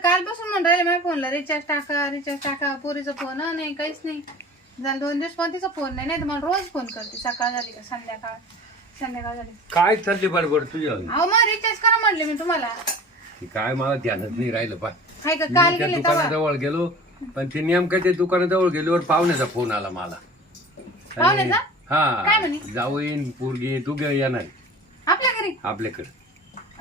कालपासून म्हणून राहिले माझ्या फोनला रिचार्ज टाका रिचार्ज टाका पोरीचा फोन नाही काहीच नाही. झालं दोन दिवस पण तिचा फोन नाही नाही तर मला रोज फोन करते सकाळ झाली का संध्याकाळ संध्याकाळ झाली. काय चालली बरोबर तुझ्या अहो मग रिचार्ज करा म्हटले मी तुम्हाला. ती काय मला ध्यानच नाही राहिलं पाय हाय का मी काल त्या गेले तेव्हा. दुकानाजवळ गेलो पण ते नेमकं ते दुकानाजवळ गेल्यावर पाहुण्याचा फोन आला मला. पाहुण्याचा? काय हा म्हणे? जाऊ येईन पोरगी तू घे येणार आपल्या घरी? आपल्याकडे.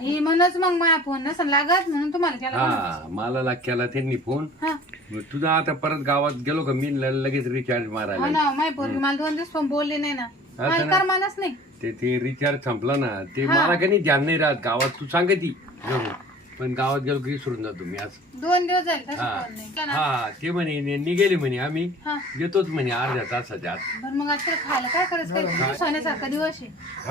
ही म्हणूनच मग माझा फोन नसेल लागत म्हणून तुम्हाला केला फोन. हा मला लाग केला त्यांनी फोन. हा. मग तुझा आता परत गावात गेलो का मी ल- लगेच रिचार्ज हो मारायला ना पोरगी मला दोन दिवस पण बोलली नाही ना. मला नाही. ते ते रिचार्ज संपला ना. ते मला काही ध्यान नाही राहत गावात. तू सांग ती. जरूर पण गावात गेलो की विसरून जातो मी आज. दोन दिवस झाले तसं हा. फोन नाही. केला ना. हा ते म्हणे नि- निघेले म्हणे आम्ही. हा. येतोच म्हणे अर्ध्या तासाच्या आत. बरं मग आता खायला काय करायचं काय सोन्यासारखा दिवस आहे.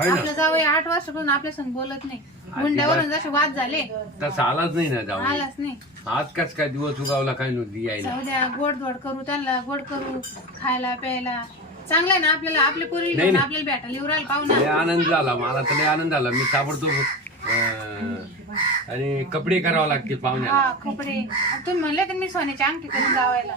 ना. आपलं जावई आठ वर्षापासून आपल्या संग बोलत नाही. मुंड्यावरून जसे वाद झाले. तसं आलाच नाही ना जाऊन. आलाच नाही. आज कस काय दिवस उगावला काय नव्हती यायला. जाऊ द्या गोड धोड करू त्यांना गोड करू खायला प्यायला. चांगलं आहे ना आपल्याला आपल्या पोरी नाही, घेऊन नाही. आपल्याला भेटायला येऊ राहिला पाहू ना. लय आनंद झाला मला तर लय आनंद झाला. मी ताबडतोब अं, आणि कपडे करावे लागतील पाहुण्याला. हा कपडे. तुम्ही म्हणले तर मी सोन्याची अंगठी करून जावायला.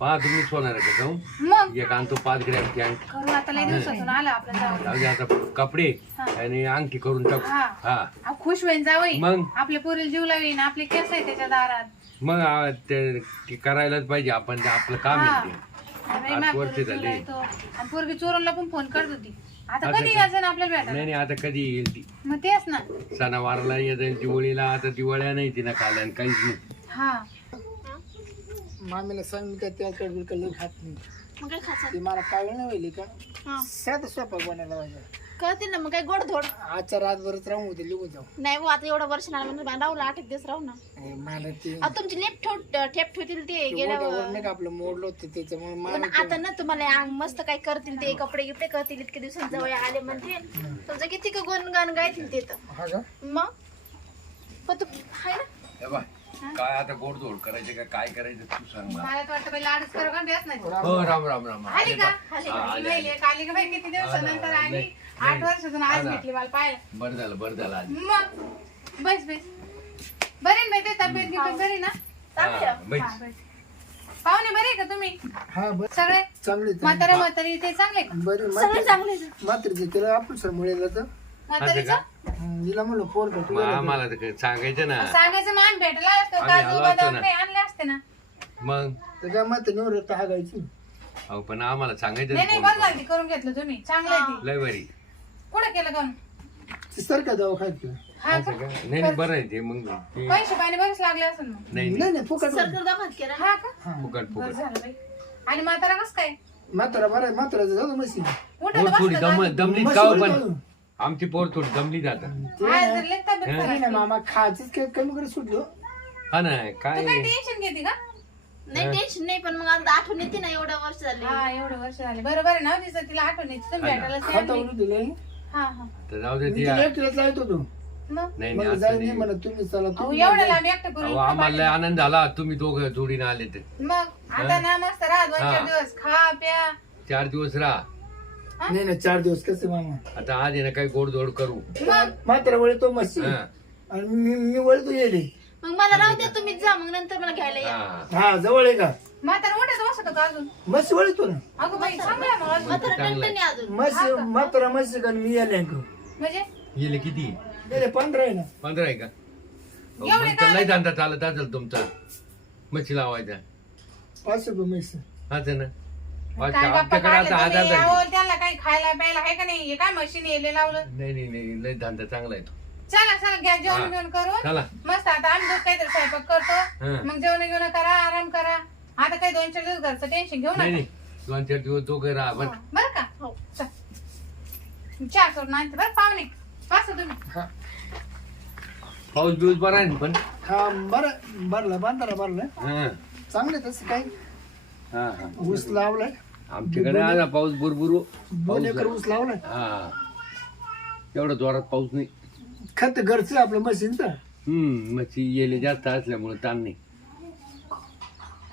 पहा तुम्ही सोनार का जाऊ? मग? एक आणतो पाच ग्रॅमची अंगठी. करू आता लय दिवसातून आला आपल्या जावई. जाऊ दे आता कपडे आणि अंगठी करून टाकू. हा. हा. अहो, खुश होईन जावई. मग? आपल्या पोरीला जीव लावीन आपले केस आहे त्याच्या दारात. मग आ, ते ते करायलाच पाहिजे आपण ते आपलं काम. आहे ते. अरे, आठ वर्ष झाली. आणि पोरगी पण फोन करत होती. आता आता कधी का? यायचं ना आपल्याला भेटायला? नाही नाही आता कधी येईल ती? मग तेच ना. सणावारला येत दिवाळीला आता दिवाळ्या नाही तिला काल आणि काहीच नाही. हा. मामीला सांग मी काय त्या कडबील कलर खात नाही. मग काय खायचं? ती मला कावळ नाही व्हायली का? हा. साधा स्वयंपाक बनायला पाहिजे कळते ना मग काय गोड धोड आजच्या रातभरच राहून होते लिहून जाऊ. नाही वो आता एवढं वर्ष नाही म्हणजे राहू आठ एक दिवस राहू ना. ए, मला ते तुमची लेप ठेव ठेप ठेवतील ते गेल्यावर. ओढ्यावर नाही का आपलं मोडलं होतं त्याच्यामुळे पण आता ना तुम्हाला अंग मस्त काय करतील ते कपडे गिपडे करतील इतके दिवसांत जवळ आले म्हणतील. तुमचं किती का गुणगान गायतील ते तर. हा का? मग? पण तू हाय ना. हे बघ, काय आता गोडधोड करायचे का काय करायचं तू सांग मला. मला तर वाटतं पहिला आडच करू का देत नाही. हो राम राम राम आली का? आली. हा, आली, आली का? आली का? बाई किती दिवसानंतर हा, आली? नाही, आठ वर्षातून आज भेटली मला पाहायला. बरं झालं बरं झालं आली. मग बस बस. बरी ना बाई ते तब्येत गिब्येत बरी ना? हा, हा, बस. पाहुणे बरे आहे का तुम्ही? हा बर सगळे? चांगली म्हातारे म्हातारी ते चांगले का? बरी सगळे चांगले आहेत. मात्र तिला आपण सर मुळे म्हातारीचं? हिला म्हणलं फोन कर मग आम्हाला तर काही सांगायचं ना. सांगायचं मान भेटला असतो आम्ही काजू आलो असतो बदाम ना. काही आणले असते ना. मग? त्याच्या मत निवृत्त हागायची. अहो पण आम्हाला सांगायचं नाही ना नाही फोन बरं झाली करून. घेतलं तुम्ही. चांगलं आहे. लय बरी ती कुठं केलं ती सारखा दवाखान्यात हा का? असं का? नाही नाही बरं आहे ते मग ते पैसे पाणी बरेच लागले असेल मग. नाही नाही नाही. नाही फुकट सरकार केला हा का? फुकट बरं फुकट. झालं बाई. आणि म्हातारा कसं काय? म्हातारा बरं मात्र जाऊ पोर थोडी हो पण. आमची पोर थोडी दमली जात. हा, नाही ना मामा खायचीच काही कमी करे सुटलो. हा ना काय? टेन्शन घेते का? नाही टेन्शन नाही पण मग आता आठवण येते ना एवढं वर्ष झाले. हा एवढं वर्ष झाले. बरोबर आहे ना तिचं तिला आठवण येते. तुम्ही भेटायला दिले हा हा. तर जाऊ दे मी ती तिला एकटीलाच लावत होतो. मग? नाही नाही मला असं जाऊ नाही. नाही म्हणत तुम्ही चला अहो तुम्ही एवढं लांब एकटं करून अहो आम्हाला लय आनंद झाला तुम्ही दोघं जोडीने आले ते. मग? आता ना मस्त राहा दोन चार. दिवस. खा प्या. चार दिवस राहा. नाही ना चार दिवस कसे मामा? आता आज आहे ना काही गोडधोड करू. मग? मात्र वळी तो हा. आणि मी मी वळतो येले मग मला राहू द्या तुम्हीच जा मग नंतर मला घ्यायला या. हा. हा जवळ आहे का? म्हातारा का अजून? मशी वळतो ना अगं बाई चांगला मग अजून. म्हातारा टणटणी अजून. मशी मात्र मशी का मी याले का म्हणजे? गेले किती? गेले पंधरा आहे ना. पंधरा आहे का? अहो, एवढे मग तर लय धंदा चालत असेल तुमचा. मच्छी लावायचा पाचशे रुपये म्हैस हाच ना? काय बाप्पा आमच्याकडे काढले आता तुम्ही? त्याला काही खायला प्यायला आहे का नाही? हे काय मशीन येले लावलं? नाही नाही नाही लय धंदा चांगला आहे तो. चला चला घ्या हा. जेवण घेऊन करून. चला. मस्त आता आम्ही दोघं काहीतरी स्वयंपाक करतो. हा. मग जेवण घेऊन करा आराम करा. आता काही दोन चार दिवस घरचं टेन्शन घेऊ नाही नका. नाही. दोन चार दिवस दोघं राहा बरं हा, बरं का? हो चल. चहा करून आणते बरं पाहुणे. बसा तुम्ही. हा. पाऊस बिऊस बरा आहे ना पण? हा बरं भरलं बांधारा भरलं. हा. चांगलं तसं काही हा हा. ऊस लावलाय. आमच्याकडे आला पाऊस बुरबुरू दोन एकर ऊस लावलाय. हा. एवढा जोरात पाऊस नाही. खत घरचं आपलं मशीनचं. हम्म मच्छी येले जास्त असल्यामुळे ताण नाही.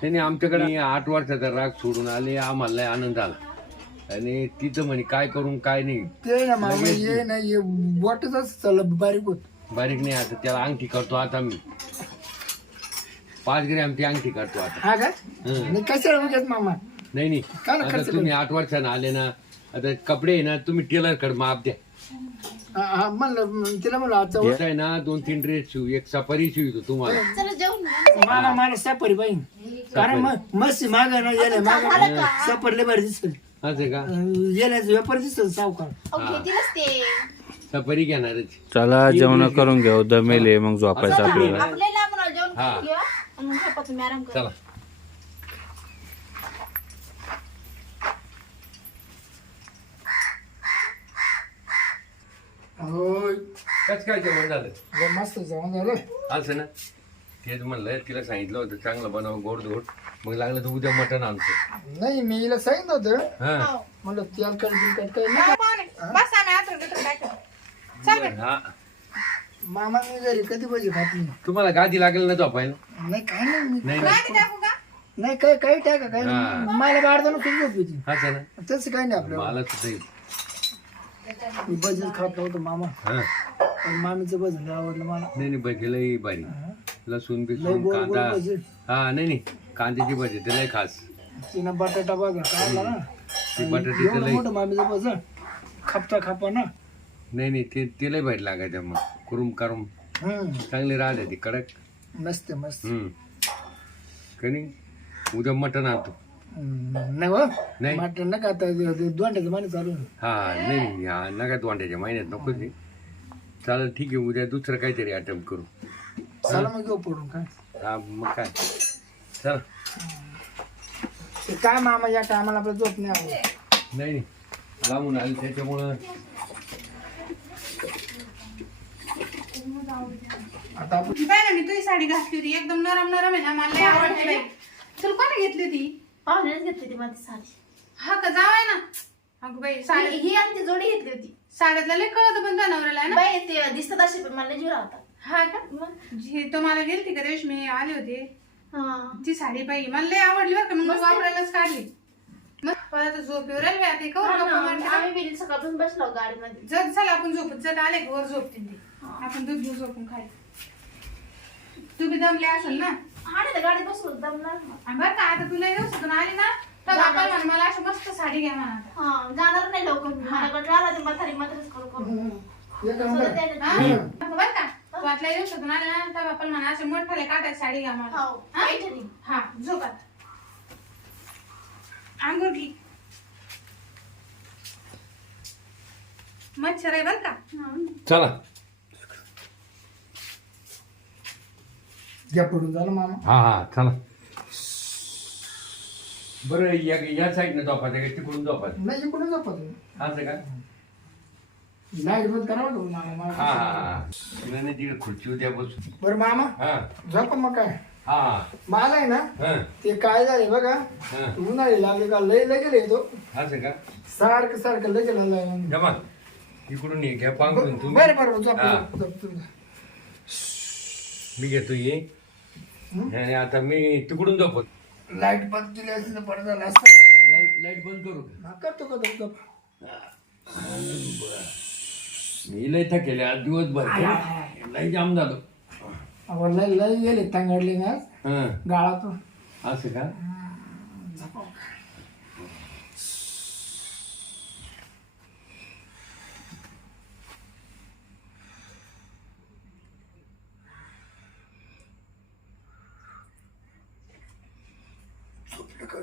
त्याने आमच्याकडे आठ वर्षाचा राग सोडून आले आम्हाला लय आनंद झाला आणि तिथं म्हणे काय करून काय नाही. ते ना मामा ये ना ये. वाटच असं चाललं बारीक होत. बारीक नाही आता त्याला अंगठी करतो आता मी. पाच ग्रॅमची अंगठी काढतो आता. हा का? हं. आणि कशाला उगाच मामा? नाही नाही. काय ना आता खर्च तुम्ही आठ वर्षानं आले ना आता कपडे आहे ना तुम्ही टेलरकडे माप द्या. हा, हा, म्हणलं तिला म्हणलं येत आहे ना दोन तीन ड्रेस शिव एक सफारी शिवतो तुम्हाला. चला घ्या. मला मला सापरी पाहिजे कारण मग मस्त माग ना येणे माग सापडले बरं दिसेल. असं का? येण्याचं व्यापार दिसेल सावकार. अहो, घेतीलच ते. सफारी घेणारच. चला जेवण करून घेऊ. दमेले मग झोपायचं आपल्याला. आपल्याला म्हणा जेवण हा. करून घ्या आणि मग झोपा तुम्ही आराम करा चला. होय. कस काय जेवण झालं? मस्त जेवण झालं. असं ना? तेच म्हणलं तिला सांगितलं होतं चांगलं बनव गोड गोड मग लागलं तर उद्या मटण आणतो. नाही मी हिला सांगितलं होतं. हा. हो. म्हणलं तेलकट बिलकट काही नाही हा, पाहुणे. बस आम्ही आतून बितून काय करू. हा. मामा मी घरी कधी पाहिजे खात नाही. तुम्हाला गादी लागेल ना झोपायला? नाही काय नाही मी नाही टाकू का? नाही काय काही टाका काय हा. नाही. मला गाडदानं खूप असं ना? तसं काही नाही आपल्याला. मला सुद्धा येईल. मी बजेट खात नव्हतं मामा. हा. पण मामीचं बजेट आवडलं मला. नाही नाही भजी बारी लसूण लय बिसून गोड गोड कांदा. भजी हा नाही नाही. कांद्याची भजी ते लय खास. तिनं बटाटा बघा काढला ना. ती बटाटी तर एवढं लय मोठं मामीचं बजेट. खापता खापा ना. नाही नाही ते ते लय भारी लागायचं मग. कुरुम करून हम्म. चांगली राहते ती कडक. मस्त मस्त. हम्म. कणी उद्या मटण आणतो. नाही हो नाही. मटण नका आता दोंड्याचं माने चालू आहे. हा नाही नाही हा नका दोंड्याच्या महिन्यात नको ते. चालेल ठीक आहे उद्या दुसरं काहीतरी अटेम्प्ट करू. चला मग घेऊ पडून काय? हा मग काय? चला. ते काय मामा या टायमाला आपलं झोप नाही आवडत. नाही नाही. लावून आले त्याच्यामुळं. आता आपण काय ना मी तुझी साडी घातली होती एकदम नरम नरम आहे ना मला लय आवडते बाई. तुला कोणी घेतली होती? पाहुण्याने घेतली ती माझी साडी. हा का? जावाय ना. अगं बाई साडी ही जोडी घेतली होती. साड्यातला लय कळत पण जनावराला आहे ना? बाई ते दिसतात असे पण मला लय जीव राहतात. हा का? जी तो मला गेलती का रेशमी? आले होते. हा. ती साडी पाहिजे मला लय आवडली बरं का. मग मी वापरायलाच काढली. मग परत झोप येऊ राहिली आता कवर गप्पा ना, मारते. आम्ही बिल सकाळपासून बसलो गाडीमध्ये. जर चल आपण झोपत जर आले का? वर झोपतील ते. आपण दूध घेऊ झोपून खाय तू बी दमले असेल ना? हा नाही गाडीत बसलो दमणार ना. आणि बरं का आता तुला दिवसातून आली ना तर म्हण मला अशी मस्त साडी घ्या म्हणा आता. हा जाणार नाही लवकर मी. माझ्याकडे राहिला ते म्हातारी म्हातारीच करू करू. एक नंबर सगळं त्याने- हा? बरं का? तू आतल्या दिवसातून आली ना तर आपण म्हणा असे मोठ्याले काटायची साडी घ्या मला हो पैठणी हा झोप आता. आंघोळ की मच्छर आहे बरं का? चला. घ्या पडून झालं मामा. हा हा चला. बरं या या साईडनं झोपायचं का? तिकडून झोपायचं? नाही इकडून तुम्ही असं का? लाइट बंद करा मामा हा हा हा. तिला नाही तिकडे खुर्ची होत्या बसून. बरं मामा. हा. झोपा मग काय? हा. मला आहे ना हा. ते काय झाले बघा हा. उन्हाळी लागले का लय लगेल येतो. असं का? सारखं सारखं लगेल आलं. जमा इकडून ये घ्या पांघरून तुम्ही. बरं बरं झोप हा. मी घेतो ये. आणि आता मी तिकडून झोपत लाइट बंद केली असेल तर बरं झालं असतं मामा. लाइट लाइट बंद करू का? हा, करतो का झोप मी लय थकेले आज दिवसभर. लय जाम झालो. अहो, लय लय गेले तांगडले ना. हा. गाळातून. असं का?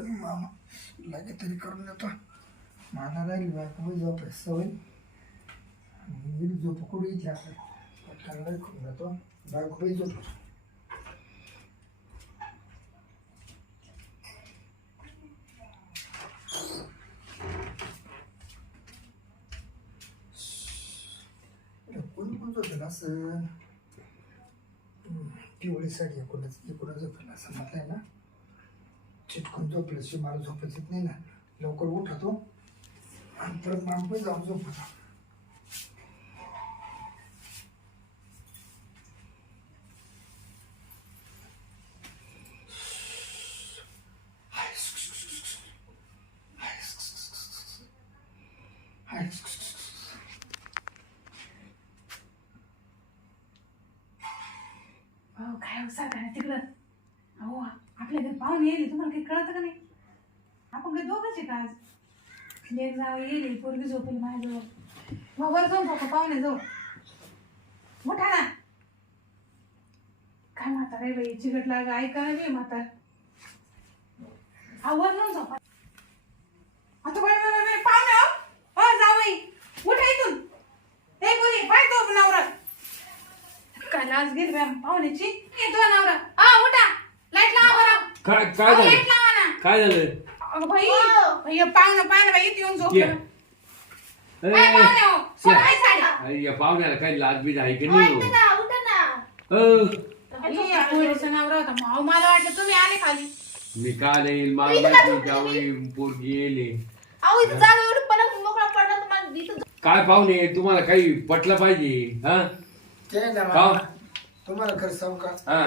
का नाही मामा. लगे तरी करून देतो. मला राहिली बायको झोप आहे सवय. आणि झोप कुठे इथे आपण पटकन लय करून देतो. बायको झोप कोणी कोण झोपेल असं? पिवळी साडी एकोणच एकोणच झोपेल असं म्हटलंय ना. चिटकून झोपल्याशिवाय मला झोपच येत नाही ना. लवकर उठतो हो. आणि परत मग पण जाऊन झोपतो काय हो तिकडं? अहो आपल्या घरी पाहुणे येईल तुम्हाला काही कळतं का नाही? आपण काही दोघंच आहे का आज? एक जावं येईल पोरगी झोपेल माझ्याजवळ. मग वर जाऊ बाबा पाहुणे जाऊ मोठा ना. काय म्हातार रे बाई चिकट लाग ऐका ना बे म्हातार. आवर न झोपा. आता बाई पाहुणे हो. हो जावई उठा इथून. ए पाय तो नवरा. काय लाज घेत पाहुण्याची. येतो ना हा उठा लाइट लावा बरं काय काय झालं? लाइट लावा ना. काय झालं? बाई बाई, पाहुणं पाहिलं बाई इथे येऊन ये. झोपलं ए, काय पाहुणे हो सोड, साडी. अरे, या पाहुण्याला काही लाज बीज आहे की हो, नाही हो? ना उठा ना. अ, आई, या पोरीचं नवरा होता. माव मला वाटलं तुम्ही आले खाली. मी काल येईल? पोरगी येईल. अहो इथं जागा एवढी पलंग मोकळा पडला तर मला इथं झोप- काय पाहुणे? तुम्हाला काही पटलं पाहिजे हा? ते ना. तुम्हाला खरं सांगू का? हा.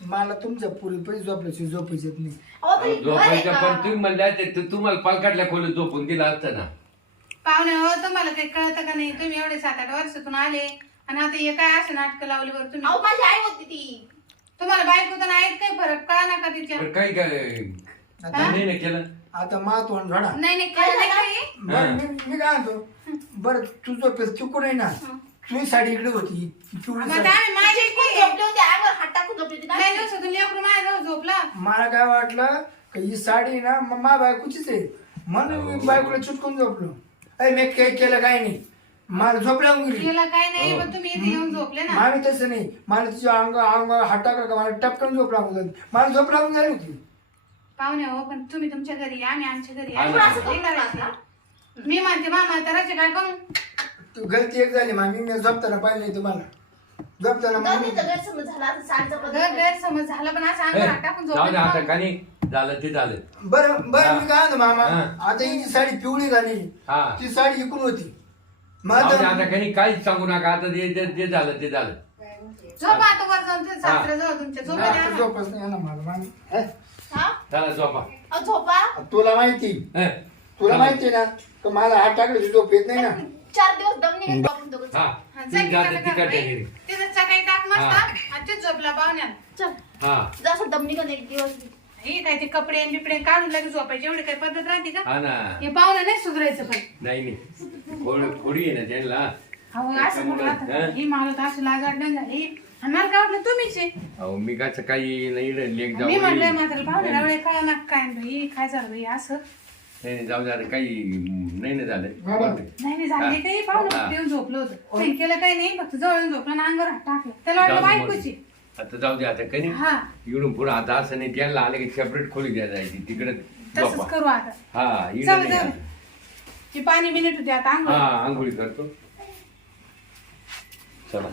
मला तुमच्या पुरी पैसे झोपल्याची झोपच येत नाही. अहो तरी घर आहे झोपायचं का? पण तुम्ही म्हणल्या ते तु- तुम्हाला पालकाटल्या खोलीत झोपून दिला असतं ना. पाहुणे हो तुम्हाला काही कळतं का नाही? तुम्ही एवढे सात आठ वर्षातून आले आणि आता हे काय असं नाटकं लावली बरं तुम्ही? अहो माझी आई होती ती. तुम्हाला बायको तर आहेत काही फरक? कळा ना का तिच्या? पण काही काय आता नाही ना केलं. आता रडा. नाही नाही केलं नाही काही? बरं मी मी काय म्हणतो? बरं तू झोपेल चुकून आहे ना तुझी साडी इकडे होती. पिवळी मग साडी आम्ही माझी चिपकून झोपली होती. अंगावर हात टाकून झोपली होती. नाही ना दिवसातून लेकरू माझ्याजवळ झोपला. मला काय वाटलं का ही साडी ना म- मा बायकोचीच आहे. म्हणून मी बायकोला चुटकून झोपलो. अरे मी काही केलं काय नाही. मला झोप लागून गेली. गेला काय नाही पण तुम्ही इथे येऊन झोपले ना. मला तसं नाही. मला तिच्या अंग अंग टाकला का मला टपकन झोप लागून मला झोप लागून झाली होती. पाहुणे हो पण तुम्ही तुमच्या घरी या, आम्ही आमच्या घरी या. हा. असं करायचं. मी म्हणते मामा तराचे काय करू? तू गलती एक झाली मामी मी झोपताना पाहिलं तुम्हाला. झोपताना गैरसमज झाला आता गैरसमज पण असं टाकून जाऊ आता झोपले का नाही झालं ते झालं. बरं बरं मी काय म्हणतो मामा हा. आता हिची साडी पिवळी झाली हा. ती साडी इकून होती. मग जाऊ दे आता- नाही, काहीच सांगू नका आता जे जे- जे झालं ते झालं. झोपा आता वर जाऊन ते सासऱ्याजवळ तुमच्या झोपा द्या आता ना. झोपच नाही येणार मला मामी. हे? हा? चला झोपा. अहो, झोपा. तुला माहिती. हे? तुला माहिती ना का मला हात टाकल्याची झोप येत नाही ना? चार दिवस दम दोघं. हा हा, ती जा की जाते तिथं सकाळी टाक मस्त हा. आणि ते झोपला पाहुण्यात चल. हा. दम निघेल एक दिवस. हे काय ते कपडे आणि बिपडे काढून लगेच झोपायचे एवढी काय पद्धत राहते का? हा ना. हे पाहुणं नाही सुधरायचं पण. नाही नाही. आहे ना त्यांना. अहो असं हा? राहतं ही? मला तर अशी लाज वाटली झाली. आणि मला काय वाटलं तुम्हीच आहे. अहो मी काय काही नाही रे, लेक जाऊ मी म्हणलंय नाही मात्र पाहुणे रावळे काय ना काय बाई काय झालं बाई असं. नाही, जाऊ दे आता काही नाही ना झालं. नाही नाही झाले. काही पाहुणं हा. येऊन झोपलं होतं. काही केलं काही नाही फक्त जवळ येऊन झोपलं आणि अंगावर हात टाकलं. त्याला वाटलं. बायकोची. आता जाऊ दे आता काही हा. इकडून पुढे आता असं नाही त्यांना आले की सेपरेट खोली द्या जायची. तिकडे तसंच करू आता. हा इकडे नाही. ती पाणी बिनीट होते आता अंगावर हा आंघोळी करतो. चला.